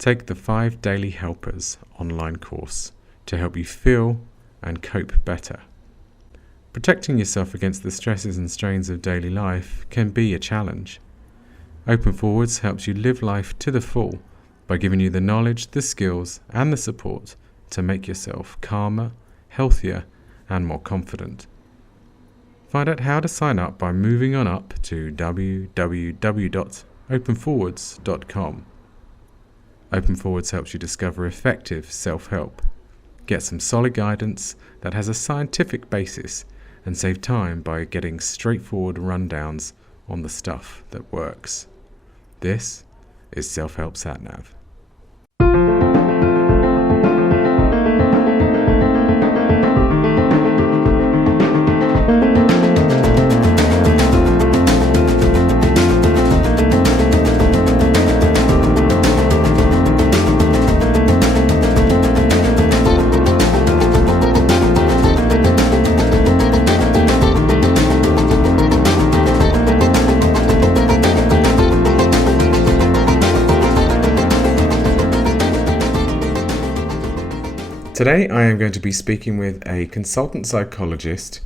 Take the 5 Daily Helpers online course to help you feel and cope better. Protecting yourself against the stresses and strains of daily life can be a challenge. Open Forwards helps you live life to the full by giving you the knowledge, the skills, and the support to make yourself calmer, healthier, and more confident. Find out how to sign up by moving on up to www.openforwards.com. Open Forwards helps you discover effective self-help, get some solid guidance that has a scientific basis, and save time by getting straightforward rundowns on the stuff that works. This is Self-Help SatNav. Today I am going to be speaking with a consultant psychologist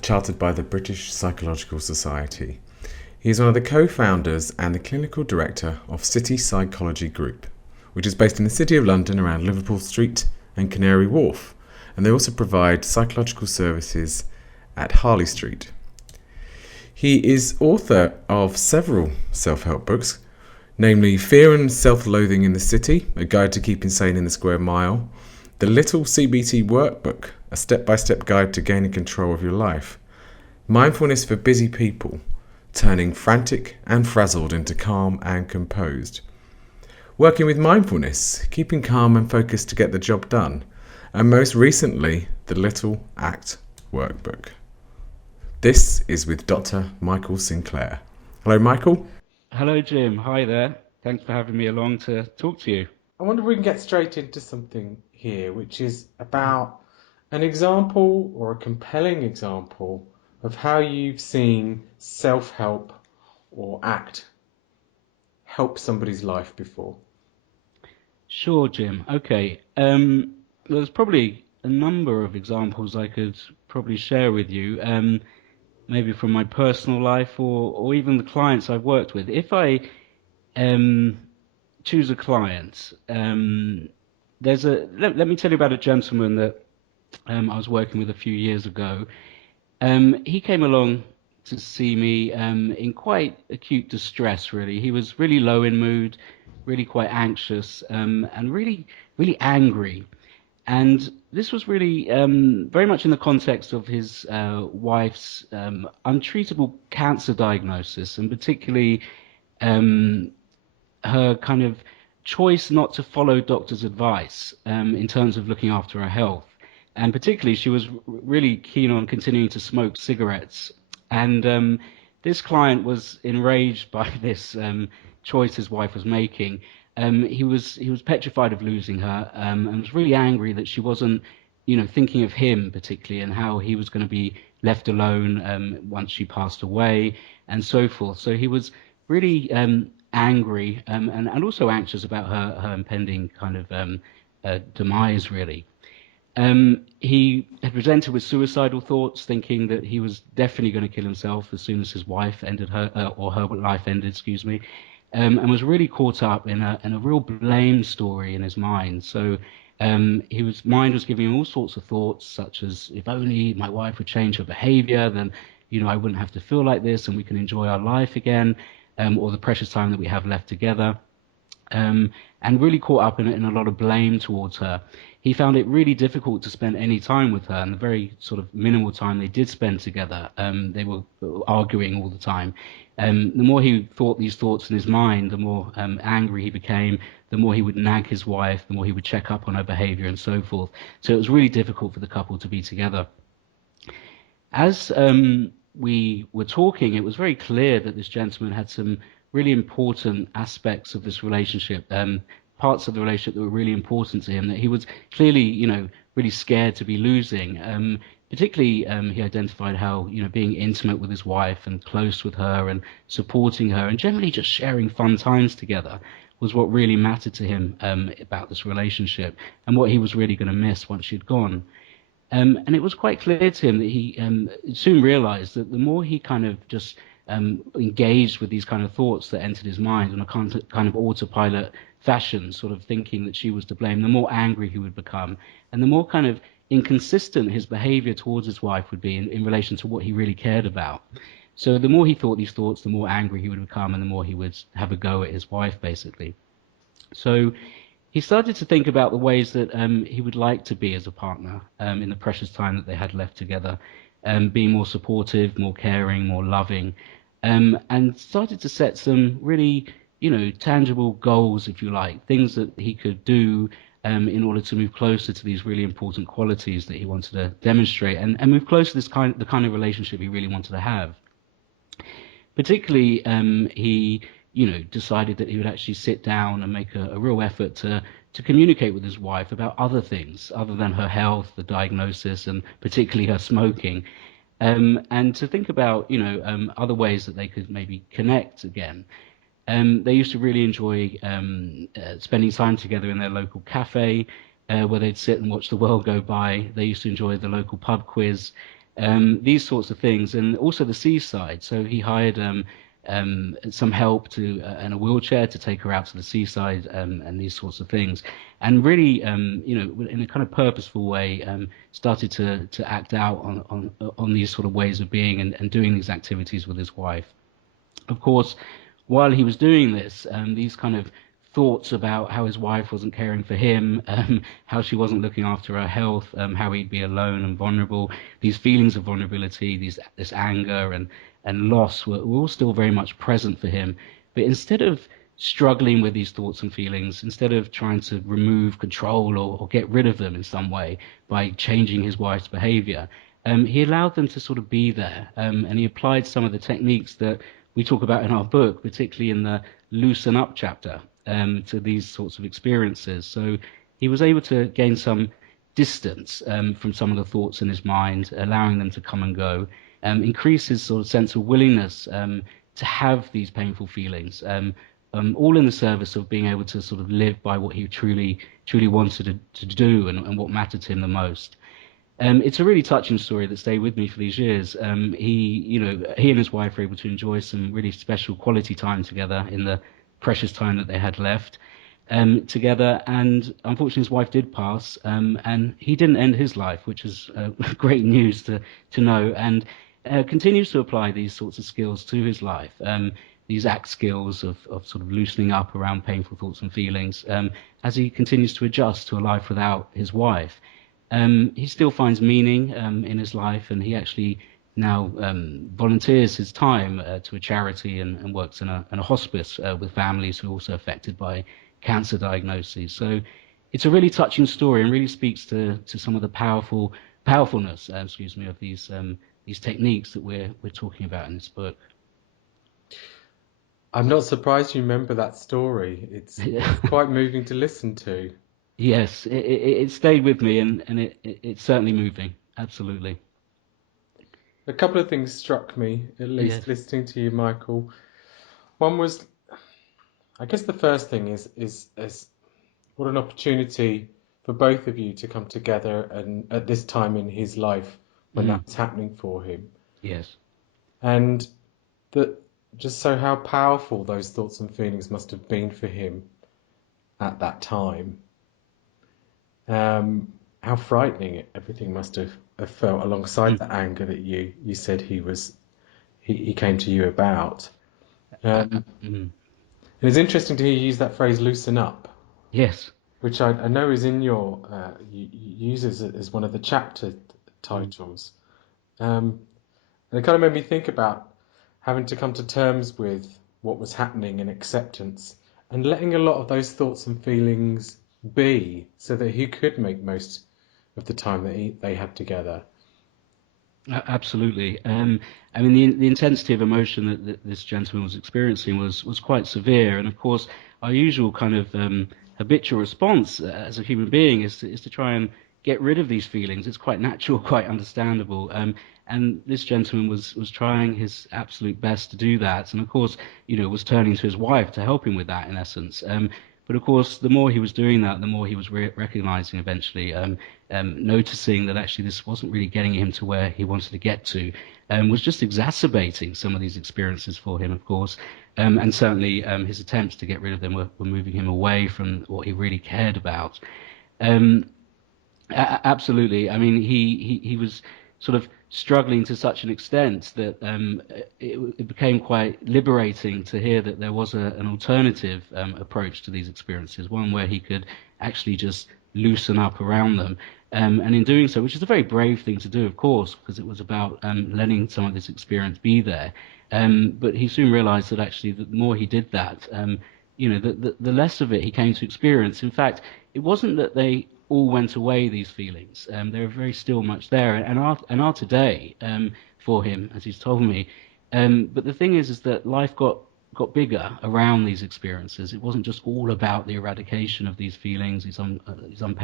chartered by the British Psychological Society. He is one of the co-founders and the clinical director of City Psychology Group, which is based in the City of London around Liverpool Street and Canary Wharf, and they also provide psychological services at Harley Street. He is author of several self-help books, namely Fear and Self-Loathing in the City, A Guide to Keeping Sane in the Square Mile, the Little ACT Workbook, a step-by-step guide to gaining control of your life, Mindfulness for Busy People, turning frantic and frazzled into calm and composed, Working with Mindfulness, keeping calm and focused to get the job done, and most recently, the Little ACT Workbook. This is with Dr. Michael Sinclair. Hello, Michael. Hello, Jim. Hi there. Thanks for having me along to talk to you. I wonder if we can get straight into something here, which is about an example or a compelling example of how you've seen self-help or ACT help somebody's life before. Sure, Jim. Okay. There's probably a number of examples I could probably share with you, maybe from my personal life or even the clients I've worked with. If I choose a client, let me tell you about a gentleman that I was working with a few years ago. He came along to see me in quite acute distress, really. He was really low in mood, really quite anxious, and really, really angry. And this was really very much in the context of his wife's untreatable cancer diagnosis, and particularly her kind of choice not to follow doctors' advice in terms of looking after her health. And particularly, she was really keen on continuing to smoke cigarettes. And this client was enraged by this choice his wife was making. He was petrified of losing her, and was really angry that she wasn't, thinking of him particularly and how he was going to be left alone once she passed away, and so forth. So he was really angry and also anxious about her impending kind of demise, really. He had presented with suicidal thoughts, thinking that he was definitely going to kill himself as soon as his wife ended her life ended, excuse me, and was really caught up in a real blame story in his mind. So his mind was giving him all sorts of thoughts, such as, if only my wife would change her behavior, then I wouldn't have to feel like this, and we can enjoy our life again, or the precious time that we have left together. And really caught up in a lot of blame towards her. He found it really difficult to spend any time with her, and the very sort of minimal time they did spend together, they were arguing all the time. The more he thought these thoughts in his mind, the more angry he became, the more he would nag his wife, the more he would check up on her behavior and so forth. So it was really difficult for the couple to be together. As we were talking, it was very clear that this gentleman had some really important aspects of this relationship, parts of the relationship that were really important to him, that he was clearly, really scared to be losing. Particularly, he identified how, being intimate with his wife and close with her and supporting her and generally just sharing fun times together was what really mattered to him about this relationship, and what he was really going to miss once she'd gone. And it was quite clear to him that he soon realized that the more he kind of just engaged with these kind of thoughts that entered his mind on a kind of autopilot fashion, sort of thinking that she was to blame, the more angry he would become, and the more kind of inconsistent his behavior towards his wife would be in relation to what he really cared about. So the more he thought these thoughts, the more angry he would become, and the more he would have a go at his wife, basically. So he started to think about the ways that he would like to be as a partner in the precious time that they had left together, being more supportive, more caring, more loving, and started to set some really, tangible goals, if you like, things that he could do in order to move closer to these really important qualities that he wanted to demonstrate, and move closer to the kind of relationship he really wanted to have. Particularly, he, decided that he would actually sit down and make a real effort to communicate with his wife about other things other than her health, the diagnosis, and particularly her smoking, and to think about, other ways that they could maybe connect again. They used to really enjoy spending time together in their local cafe, where they'd sit and watch the world go by. They used to enjoy the local pub quiz, these sorts of things, and also the seaside. So he hired some help to and a wheelchair to take her out to the seaside, and these sorts of things, and really, in a kind of purposeful way, started to act out on these sort of ways of being and doing these activities with his wife. Of course, while he was doing this, these kind of thoughts about how his wife wasn't caring for him, how she wasn't looking after her health, how he'd be alone and vulnerable, these feelings of vulnerability, this anger and loss were all still very much present for him. But instead of struggling with these thoughts and feelings, instead of trying to remove control or get rid of them in some way by changing his wife's behavior, he allowed them to sort of be there, and he applied some of the techniques that we talk about in our book, particularly in the loosen up chapter, to these sorts of experiences. So he was able to gain some distance from some of the thoughts in his mind, allowing them to come and go, increase his sort of sense of willingness to have these painful feelings, all in the service of being able to sort of live by what he truly wanted to do, and what mattered to him the most. It's a really touching story that stayed with me for these years. He and his wife were able to enjoy some really special quality time together in the precious time that they had left together. And unfortunately, his wife did pass, and he didn't end his life, which is great news to know. And continues to apply these sorts of skills to his life. These ACT skills of sort of loosening up around painful thoughts and feelings, as he continues to adjust to a life without his wife. He still finds meaning in his life, and he actually now volunteers his time to a charity, and works in a hospice with families who are also affected by cancer diagnoses. So it's a really touching story, and really speaks to some of the powerfulness, of these techniques that we're talking about in this book. I'm not surprised you remember that story. It's quite moving to listen to. Yes, it stayed with me, and it's certainly moving. Absolutely. A couple of things struck me, at Yes. least listening to you, Michael. One was, I guess the first thing is what an opportunity for both of you to come together and at this time in his life when Mm, that's happening for him. yes. And that just so how powerful those thoughts and feelings must have been for him at that time. How frightening everything must have felt alongside Mm, the anger that you said he came to you about. mm, It was interesting to hear you use that phrase "loosen up," yes. which I know is in your you use as one of the chapter Mm, titles. And it kind of made me think about having to come to terms with what was happening and acceptance, and letting a lot of those thoughts and feelings be, so that he could make most of the time that they had together. absolutely. I mean, the intensity of emotion that this gentleman was experiencing was quite severe, and of course, our usual kind of habitual response as a human being is to try and get rid of these feelings. It's quite natural, quite understandable. And this gentleman was trying his absolute best to do that, and of course, was turning to his wife to help him with that in essence. But of course, the more he was doing that, the more he was recognizing eventually, noticing that actually this wasn't really getting him to where he wanted to get to, was just exacerbating some of these experiences for him, of course. And certainly his attempts to get rid of them were moving him away from what he really cared about. Um, Absolutely. I mean, he was sort of struggling to such an extent that it became quite liberating to hear that there was an alternative approach to these experiences, one where he could actually just loosen up around them. And in doing so, which is a very brave thing to do, of course, because it was about letting some of this experience be there. But he soon realized that actually, the more he did that, the less of it he came to experience. In fact, it wasn't that they all went away, these feelings. They were very still much there, and are today for him, as he's told me. But the thing is that life got bigger around these experiences. It wasn't just all about the eradication of these feelings,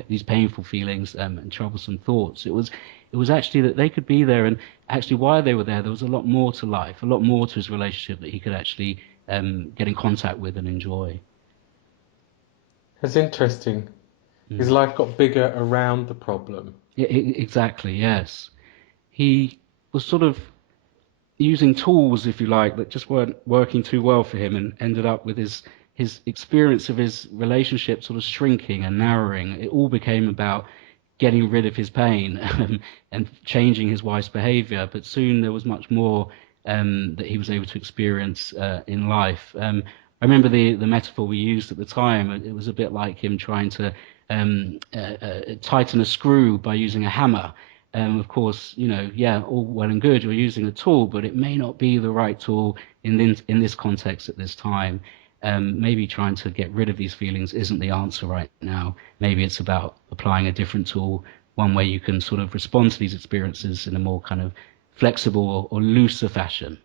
these painful feelings and troublesome thoughts. It was actually that they could be there, and actually while they were there, there was a lot more to life, a lot more to his relationship that he could actually get in contact with and enjoy. It's interesting. His Mm. life got bigger around the problem. Yeah, exactly. Yes, he was sort of using tools, if you like, that just weren't working too well for him, and ended up with his experience of his relationship sort of shrinking and narrowing. It all became about getting rid of his pain and changing his wife's behavior. But soon there was much more that he was able to experience in life. I remember the metaphor we used at the time. It was a bit like him trying to tighten a screw by using a hammer. Of course, yeah, all well and good. You're using a tool, but it may not be the right tool in this context at this time. Maybe trying to get rid of these feelings isn't the answer right now. Maybe it's about applying a different tool, one way you can sort of respond to these experiences in a more kind of flexible or looser fashion.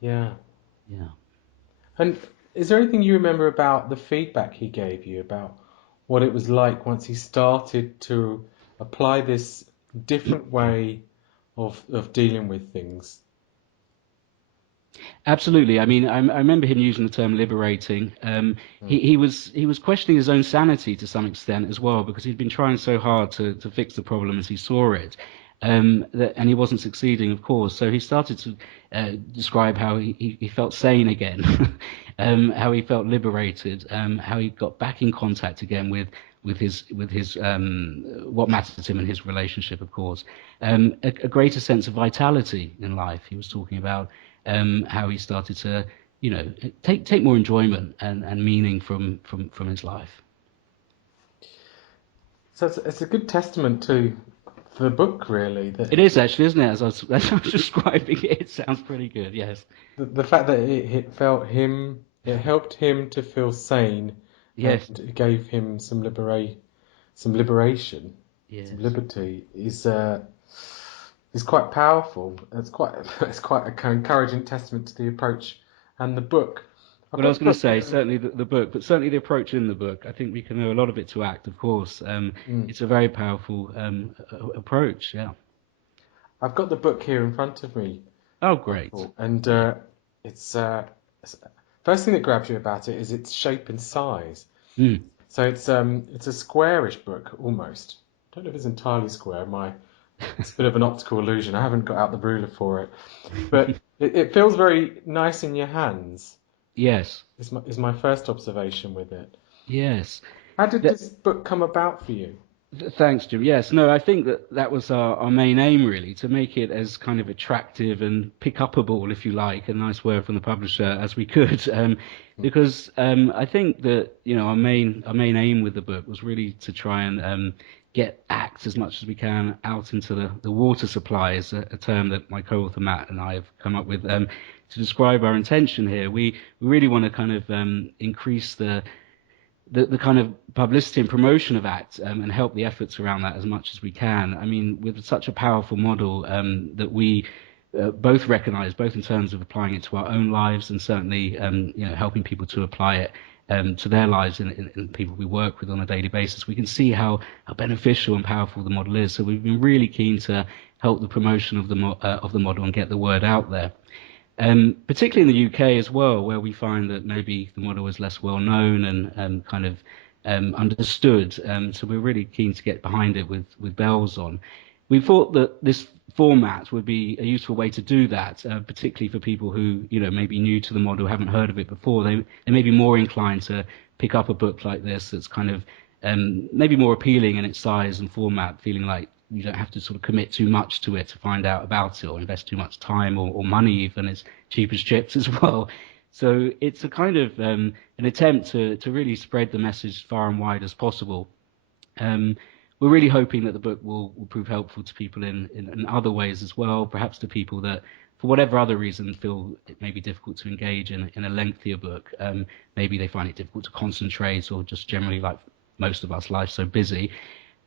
Yeah. Yeah. And is there anything you remember about the feedback he gave you about what it was like once he started to apply this different way of dealing with things? Absolutely. I mean, I remember him using the term liberating. Mm. He was questioning his own sanity to some extent as well, because he'd been trying so hard to fix the problem as he saw it, and he wasn't succeeding, of course. So he started to describe how he felt sane again, how he felt liberated, how he got back in contact again with his what mattered to him in his relationship, of course, a greater sense of vitality in life. He was talking about how he started to, take more enjoyment and meaning from his life. So it's a good testament to the book, really, It is actually, isn't it? As I was describing it, it sounds pretty good. Yes, the fact that it helped him to feel sane, yes, and it gave him some liberation, some yes. liberty is quite powerful. It's quite it's quite an encouraging testament to the approach and the book. I've Well, I got was the going to book. say certainly the book, but certainly the approach in the book. I think we can owe a lot of it to ACT, of course. Mm. It's a very powerful approach. Yeah. I've got the book here in front of me, Oh, great. Michael, and Yeah. it's first thing that grabs you about it is its shape and size. Mm. So it's a squarish book almost. I don't know if it's entirely square. It's a bit of an optical illusion. I haven't got out the ruler for it, but it feels very nice in your hands. Yes. Is my first observation with it. Yes. How did this book come about for you? Thanks, Jim. Yes, no, I think that was our main aim, really, to make it as kind of attractive and pick upable, if you like, a nice word from the publisher, as we could. Because I think that our main aim with the book was really to try and get ACT as much as we can out into the water supply, is a term that my co-author Matt and I have come up with to describe our intention here. We really want to kind of increase the kind of publicity and promotion of ACT, and help the efforts around that as much as we can. I mean, with such a powerful model that we both recognize, both in terms of applying it to our own lives and certainly helping people to apply it to their lives and people we work with on a daily basis, we can see how beneficial and powerful the model is. So we've been really keen to help the promotion of the model and get the word out there. Particularly in the UK as well, where we find that maybe the model is less well known and kind of understood. So we're really keen to get behind it with bells on. We thought that this format would be a useful way to do that, particularly for people who, may be new to the model, haven't heard of it before. They may be more inclined to pick up a book like this that's kind of maybe more appealing in its size and format, feeling like you don't have to sort of commit too much to it to find out about it or invest too much time or money even. It's cheap as chips as well. So it's a kind of an attempt to really spread the message far and wide as possible. Um, we're really hoping that the book will prove helpful to people in other ways as well, perhaps to people that, for whatever other reason, feel it may be difficult to engage in a lengthier book. Maybe they find it difficult to concentrate or just generally, like most of us, life's so busy.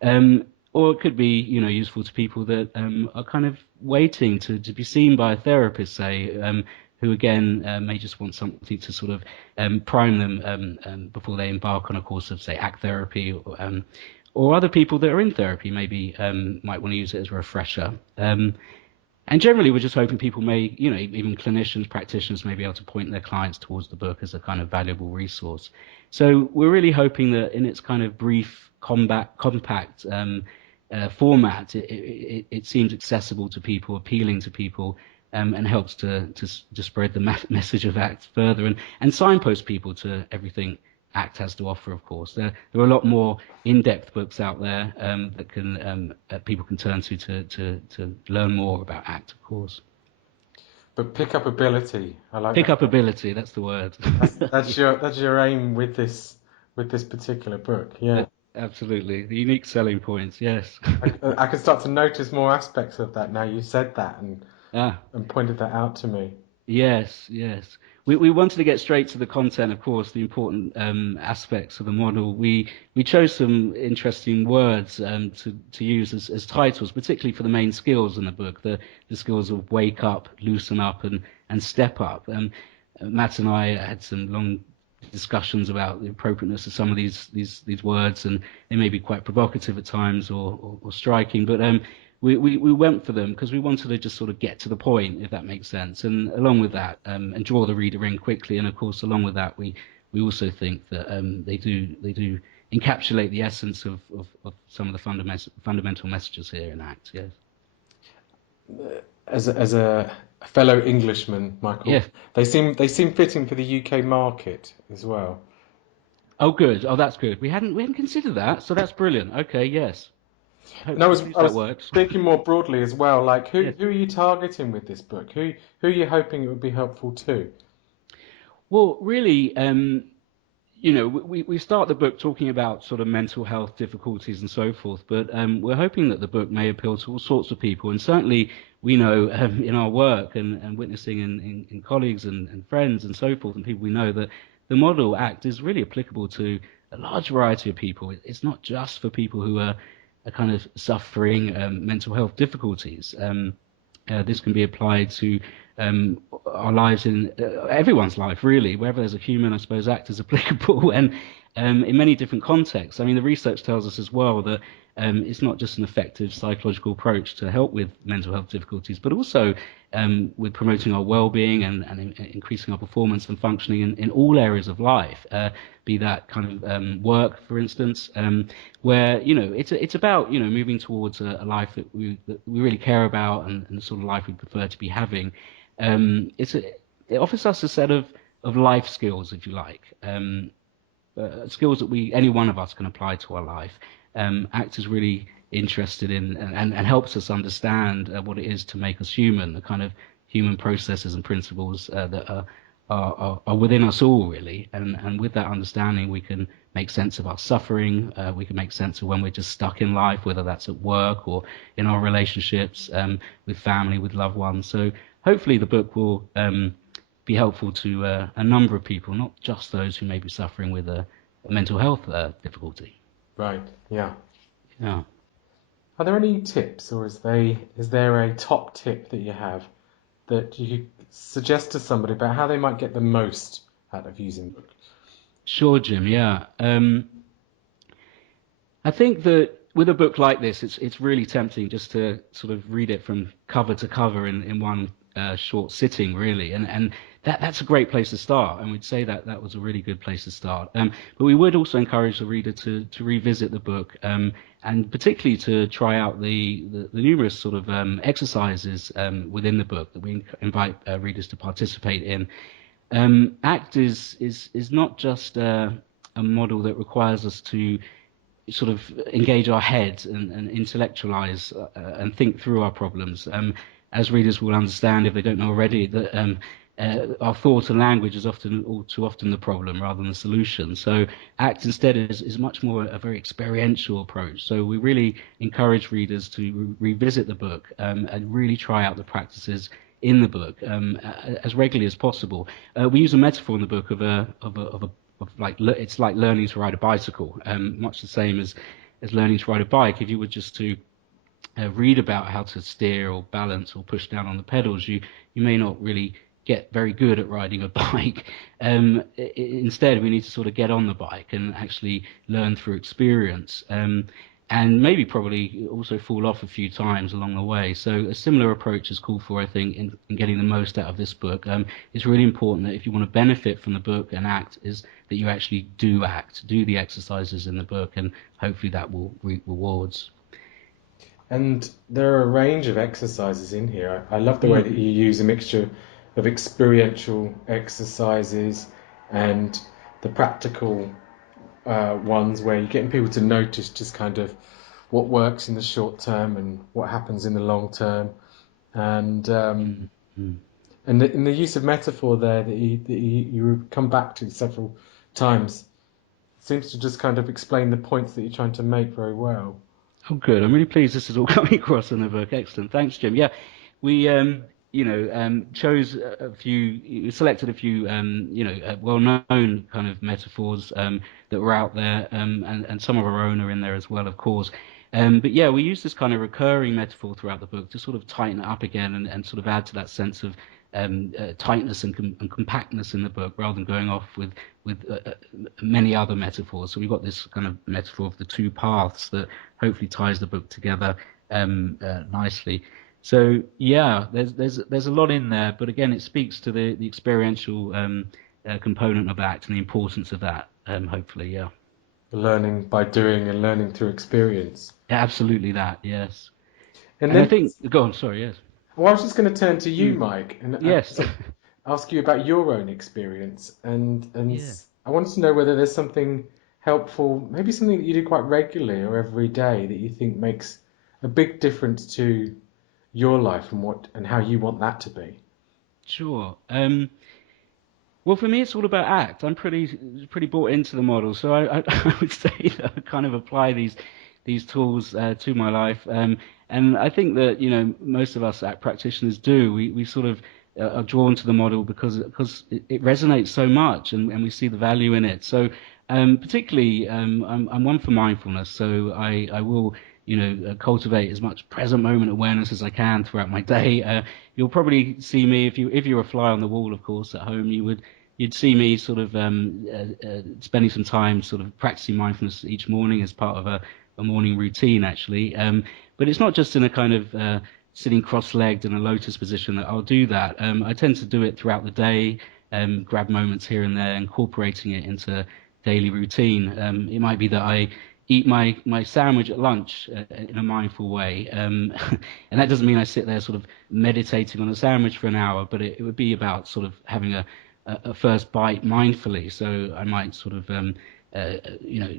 Or it could be, useful to people that are kind of waiting to be seen by a therapist, say, who again may just want something to sort of prime them before they embark on a course of, say, ACT therapy, or other people that are in therapy maybe might want to use it as a refresher. And generally, we're just hoping people may, even clinicians, practitioners may be able to point their clients towards the book as a kind of valuable resource. So we're really hoping that in its kind of brief, compact format, it seems accessible to people, appealing to people, and helps to spread the message of ACT further and signpost people to everything ACT has to offer. Of course, there are a lot more in-depth books out there that can people can turn to learn more about ACT. Of course, But pick up ability, I like pick that. up ability. That's the word. That's your aim with this particular book. Yeah. Absolutely, the unique selling points. Yes. I can start to notice more aspects of that now you said that Ah. and pointed that out to me. Yes, yes. We wanted to get straight to the content, of course, the important aspects of the model. We chose some interesting words to use as titles, particularly for the main skills in the book, the skills of wake up, loosen up, and step up. Matt and I had some long discussions about the appropriateness of some of these words, and they may be quite provocative at times or striking, but we went for them because we wanted to just sort of get to the point, if that makes sense. And along with that, and draw the reader in quickly. And of course, along with that, we also think that they do encapsulate the essence of some of the fundamental messages here in ACT. Yes. As a fellow Englishman, Michael, Yeah. they seem fitting for the UK market as well. Oh, good. Oh, that's good. We hadn't considered that, so that's brilliant. Okay. Yes. And I was Hopefully I that was works. thinking more broadly as well, like who Yes. who are you targeting with this book? Who are you hoping it would be helpful to? Well, really, we start the book talking about sort of mental health difficulties and so forth, but we're hoping that the book may appeal to all sorts of people. And certainly, we know in our work and witnessing in colleagues and friends and so forth, and people we know, that the model ACT is really applicable to a large variety of people. It's not just for people who are kind of suffering mental health difficulties. This can be applied to our lives in everyone's life, really. Wherever there's a human, I suppose ACT is applicable, and in many different contexts. I mean, the research tells us as well that it's not just an effective psychological approach to help with mental health difficulties, but also with promoting our well-being and increasing our performance and functioning in all areas of life, be that kind of work, for instance, where it's about moving towards a life that we really care about and the sort of life we prefer to be having. It offers us a set of life skills, if you like, skills that any one of us can apply to our life. ACT is really interested in and helps us understand what it is to make us human, the kind of human processes and principles that are within us all, really. And with that understanding, we can make sense of our suffering. We can make sense of when we're just stuck in life, whether that's at work or in our relationships with family, with loved ones. So hopefully the book will be helpful to a number of people, not just those who may be suffering with a mental health difficulty. Right. Yeah. Yeah. Are there any tips, or is there a top tip that you have that you could suggest to somebody about how they might get the most out of using the book? Sure, Jim. Yeah. I think that with a book like this, it's really tempting just to sort of read it from cover to cover in one short sitting, really, and that's a great place to start. And we'd say that that was a really good place to start. But we would also encourage the reader to revisit the book, and particularly to try out the numerous sort of exercises within the book that we invite readers to participate in. ACT is not just a model that requires us to sort of engage our heads and intellectualize and think through our problems. As readers will understand if they don't know already, that our thought and language is often, all too often, the problem rather than the solution. So ACT instead is much more a very experiential approach. So we really encourage readers to revisit the book and really try out the practices in the book as regularly as possible. We use a metaphor in the book of like it's like learning to ride a bicycle, much the same as learning to ride a bike. If you were just to read about how to steer or balance or push down on the pedals, you may not really get very good at riding a bike. Instead, we need to sort of get on the bike and actually learn through experience. And maybe probably also fall off a few times along the way. So a similar approach is called for, I think, in getting the most out of this book. It's really important that if you want to benefit from the book and act, is that you actually do act, do the exercises in the book, and hopefully that will reap rewards. And there are a range of exercises in here. I love the way Mm, that you use a mixture of experiential exercises and the practical ones where you're getting people to notice just kind of what works in the short term and what happens in the long term. And mm, mm. in the use of metaphor there you come back to several times seems to just kind of explain the points that you're trying to make very well. Oh, good. I'm really pleased this is all coming across in the book. Excellent. Thanks, Jim. Yeah, we, chose a few, we selected a few, well-known kind of metaphors that were out there, and some of our own are in there as well, of course. But yeah, we use this kind of recurring metaphor throughout the book to sort of tighten it up again and sort of add to that sense of tightness and compactness in the book, rather than going off with many other metaphors. So we've got this kind of metaphor of the two paths that hopefully ties the book together nicely. So yeah, there's a lot in there, but again, it speaks to the experiential component of ACT and the importance of that. Hopefully, yeah. Learning by doing and learning through experience. Yeah, absolutely that. Yes, And and I then, think go on. Sorry. Yes. well, I was just going to turn to you, Mm. Mike, and Yes. sort of ask you about your own experience. And Yeah. I wanted to know whether there's something helpful, maybe something that you do quite regularly or every day that you think makes a big difference to your life and what and how you want that to be. Sure. Well, for me, it's all about ACT. I'm pretty bought into the model, so I would say that I kind of apply these tools to my life, and I think that most of us ACT practitioners do. We sort of are drawn to the model because it resonates so much, and we see the value in it. So particularly, I'm one for mindfulness, so I will cultivate as much present moment awareness as I can throughout my day. You'll probably see me if you're a fly on the wall, of course, at home. You'd see me sort of spending some time sort of practicing mindfulness each morning as part of a morning routine, actually. But it's not just in a kind of sitting cross-legged in a lotus position that I'll do that. I tend to do it throughout the day, grab moments here and there, incorporating it into daily routine. It might be that I eat my sandwich at lunch in a mindful way. And that doesn't mean I sit there sort of meditating on a sandwich for an hour, but it would be about sort of having a first bite mindfully. So I might sort of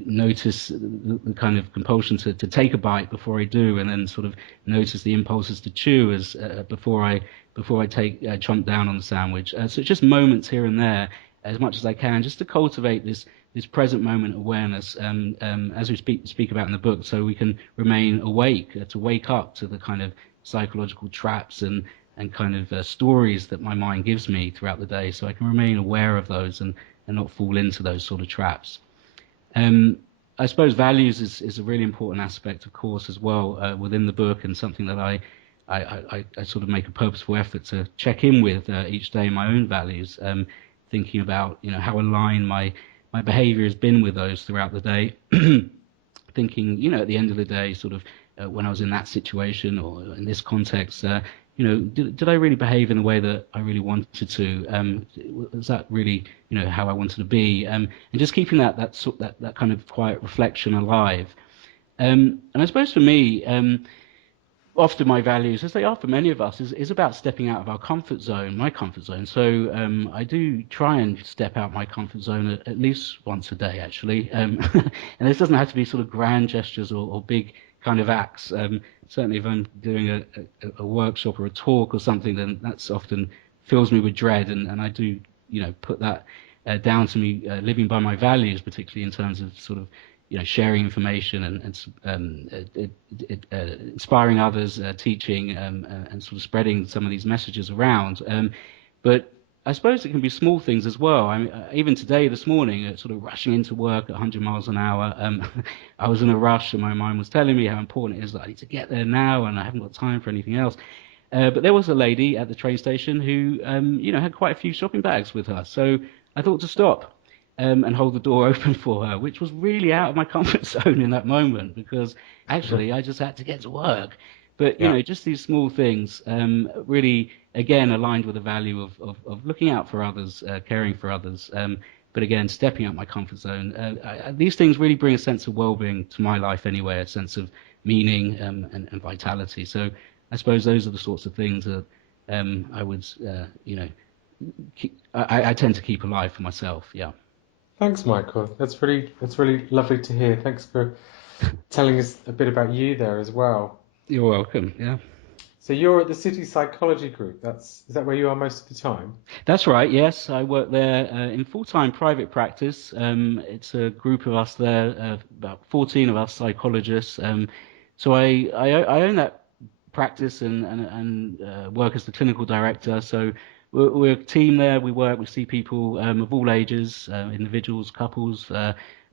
notice the kind of compulsion to take a bite before I do, and then sort of notice the impulses to chew as before I take chomp down on the sandwich. So it's just moments here and there, as much as I can, just to cultivate this present moment awareness, as we speak about in the book, so we can remain awake, to wake up to the kind of psychological traps and kind of stories that my mind gives me throughout the day, so I can remain aware of those and not fall into those sort of traps. Um, I suppose values is a really important aspect, of course, as well within the book, and something that I sort of make a purposeful effort to check in with each day, my own values, thinking about how align my my behavior has been with those throughout the day. Thinking, at the end of the day, sort of when I was in that situation or in this context, did I really behave in the way that I really wanted to? Was that really, how I wanted to be? And just keeping that kind of quiet reflection alive. And I suppose for me, often my values, as they are for many of us, is about stepping out of our comfort zone, my comfort zone. So I do try and step out my comfort zone at least once a day, actually. And this doesn't have to be sort of grand gestures or big kind of acts. Certainly, if I'm doing a workshop or a talk or something, then that's often fills me with dread, and I do, put that down to me living by my values, particularly in terms of sort of sharing information and inspiring others, teaching, and sort of spreading some of these messages around. But I suppose it can be small things as well. I mean, even today, this morning, sort of rushing into work at 100 miles an hour, I was in a rush, and my mind was telling me how important it is that I need to get there now, and I haven't got time for anything else. But there was a lady at the train station who, had quite a few shopping bags with her. So I thought to stop and hold the door open for her, which was really out of my comfort zone in that moment because actually I just had to get to work. But Yeah. just these small things really, again, aligned with the value of looking out for others, caring for others. But again, stepping out my comfort zone. These things really bring a sense of well-being to my life anyway, a sense of meaning and vitality. So I suppose those are the sorts of things that I would, I tend to keep alive for myself. Yeah. Thanks, Michael. That's really lovely to hear. Thanks for telling us a bit about you there as well. You're welcome. Yeah. So you're at the City Psychology Group. Is that where you are most of the time? That's right. Yes, I work there in full-time private practice. It's a group of us there, about 14 of us psychologists. So I own that practice and work as the clinical director. So we're a team there. We see people of all ages, individuals, couples,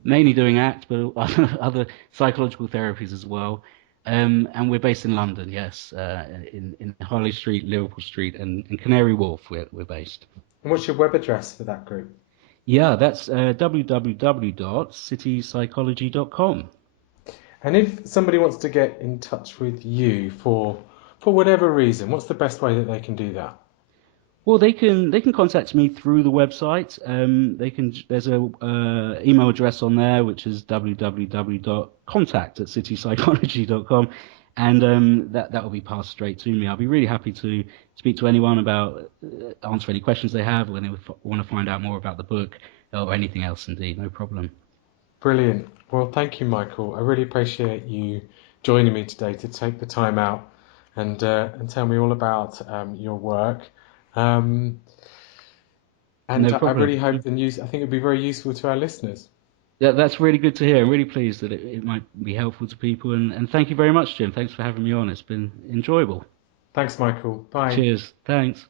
mainly doing ACT, but other psychological therapies as well. And we're based in London, yes, in Harley Street, Liverpool Street, and Canary Wharf. We're based. And what's your web address for that group? Yeah, that's www.citypsychology.com. And if somebody wants to get in touch with you for whatever reason, what's the best way that they can do that? Well, they can contact me through the website. There's a email address on there which is www.contact@citypsychology.com, and that will be passed straight to me. I'll be really happy to speak to anyone about answer any questions they have when they want to find out more about the book or anything else. Indeed, no problem. Brilliant. Well, thank you, Michael. I really appreciate you joining me today to take the time out and tell me all about your work. Um, and No I really problem. hope the news. I think it'd be very useful to our listeners. That's really good to hear. I'm really pleased that it might be helpful to people, and thank you very much, Jim. Thanks for having me on. It's been enjoyable. Thanks, Michael. Bye. Cheers. Thanks.